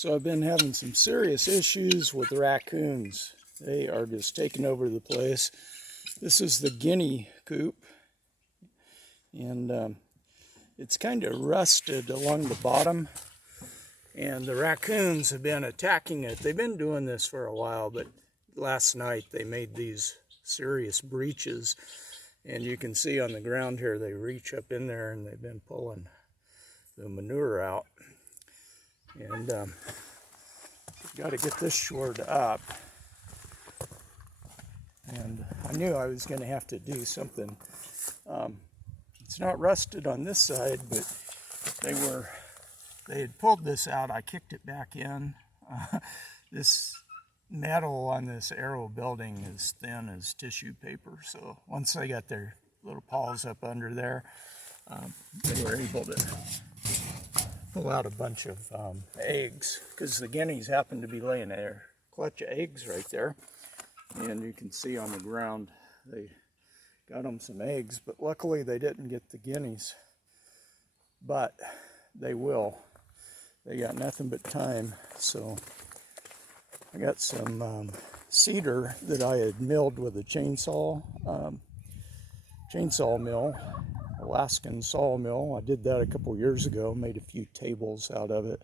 So I've been having some serious issues with raccoons. They are just taking over the place. This is the guinea coop, and it's kind of rusted along the bottom, and the raccoons have been attacking it. They've been doing this for a while, but last night they made these serious breaches, and you can see on the ground here they reach up in there and they've been pulling the manure out. And got to get this shored up. And I knew I was going to have to do something. It's not rusted on this side, but they had pulled this out. I kicked it back in. This metal on this aero building is thin as tissue paper. So once they got their little paws up under there, they were able to pull out a bunch of eggs, because the guineas happen to be laying a clutch of eggs right there. And you can see on the ground they got them some eggs, but luckily they didn't get the guineas. But they will. They got nothing but time. So I got some cedar that I had milled with a chainsaw mill, Alaskan sawmill. I did that a couple years ago, made a few tables out of it.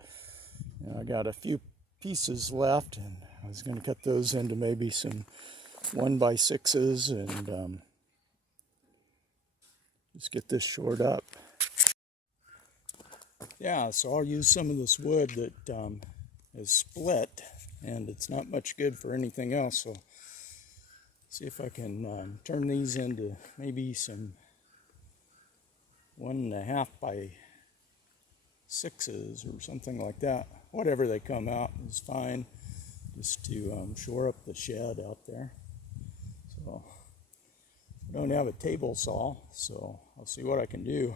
And I got a few pieces left, and I was going to cut those into maybe some 1x6s and just get this shored up. Yeah, so I'll use some of this wood that is split, and it's not much good for anything else. So see if I can turn these into maybe some 1.5x6s or something like that. Whatever they come out is fine, just to shore up the shed out there. So I don't have a table saw, so I'll see what I can do.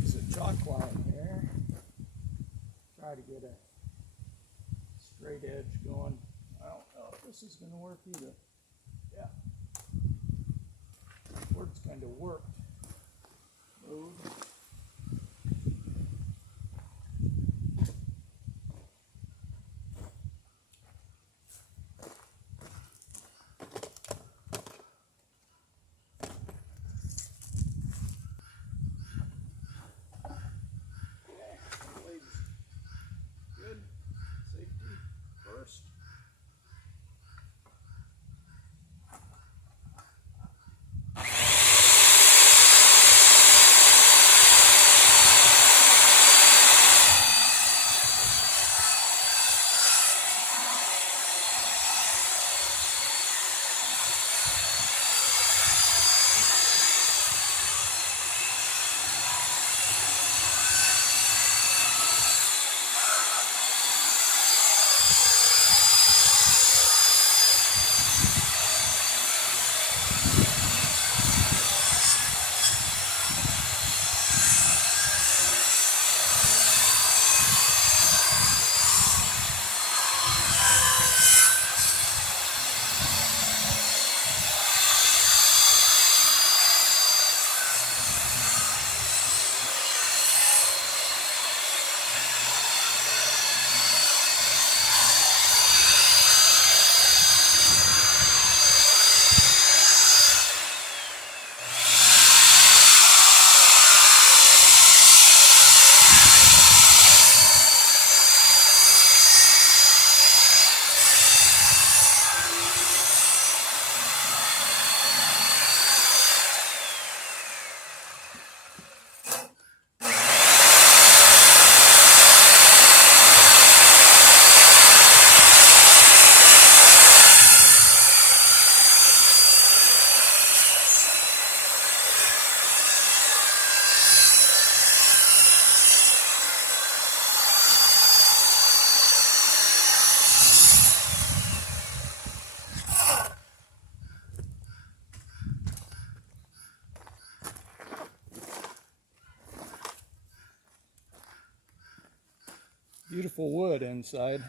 Use a chalk line here. Try to get a straight edge going. I don't know if this is going to work either. Yeah. Word's kind of warped. Move. Good. Safety first. Beautiful wood inside.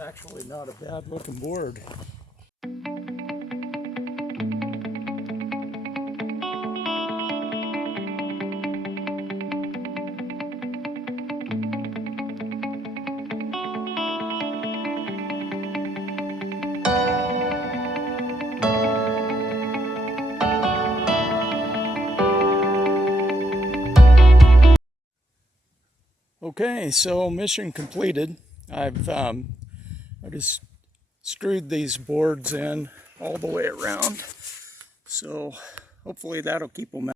actually not a bad looking board. Okay, so mission completed. I just screwed these boards in all the way around. So hopefully that'll keep them out.